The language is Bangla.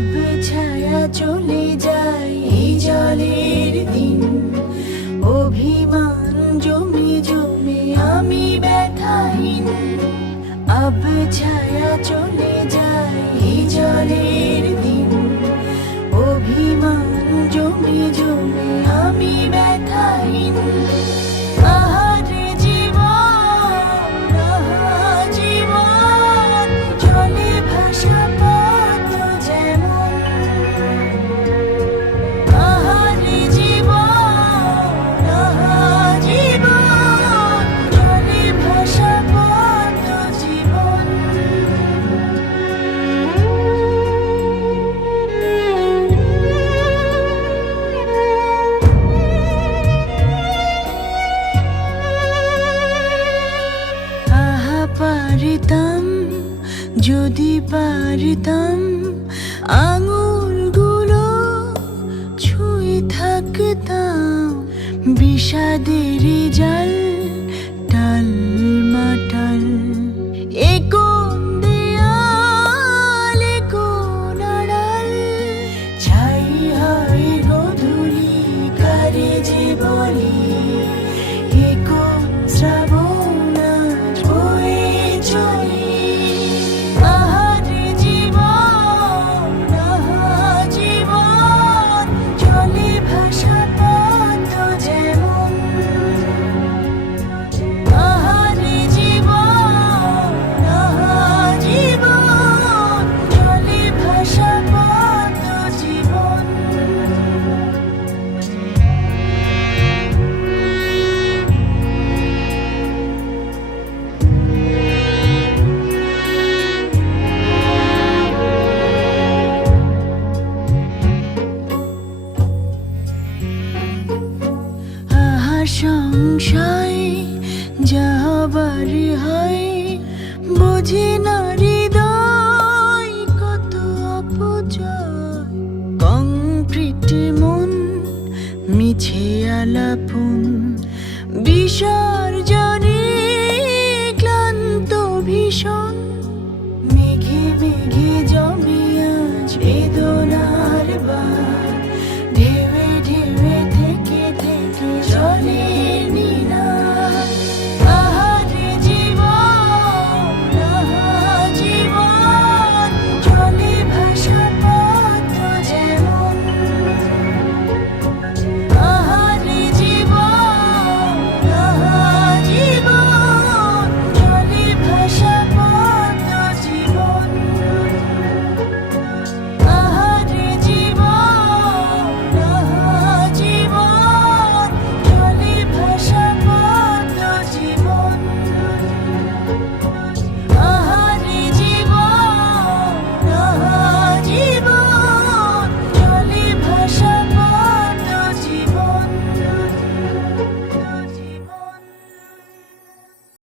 अब ছায়া চলে যায় এই জলের দিন, অভিমান জমে জমে আমি ব্যথাহীন। अब ছায়া চলে যায় এই জলের দিন, অভিমান জমে জমে আমি ব্যথাহীন। আহারে জীবন, আহা জীবন, জলে ভাসা পদ্ম যেমন। আহারে জীবন, আহা জীবন, জলে ভাসা পদ্ম জীবন। আহা পারিতাম, যদি পারিতাম আঙুলগুলো ছুঁয়ে থাকতাম বিষাদের জাল টাল মাটাল। এ কোন দেয়াল, এ কোন আড়াল, ছাই হয় গোধূলি কারে যে বলি। এ কোন শ্রাবণ আজ বয়ে চলি। আহারে জীবন, আহা জীবন, জলে ভাসা পদ্ম যেমন। আহারে জীবন, আহা জীবন, জলে ভাসা পদ্ম জীবন। আহা সংশয় যাবার হয়, বোঝে না হৃদয় কত অপচয়। কংক্রিট মন মিছে আলাপন, বিসর্জনে ক্লান্ত ভীষণ। মেঘে মেঘে জমে আজ বেদনা।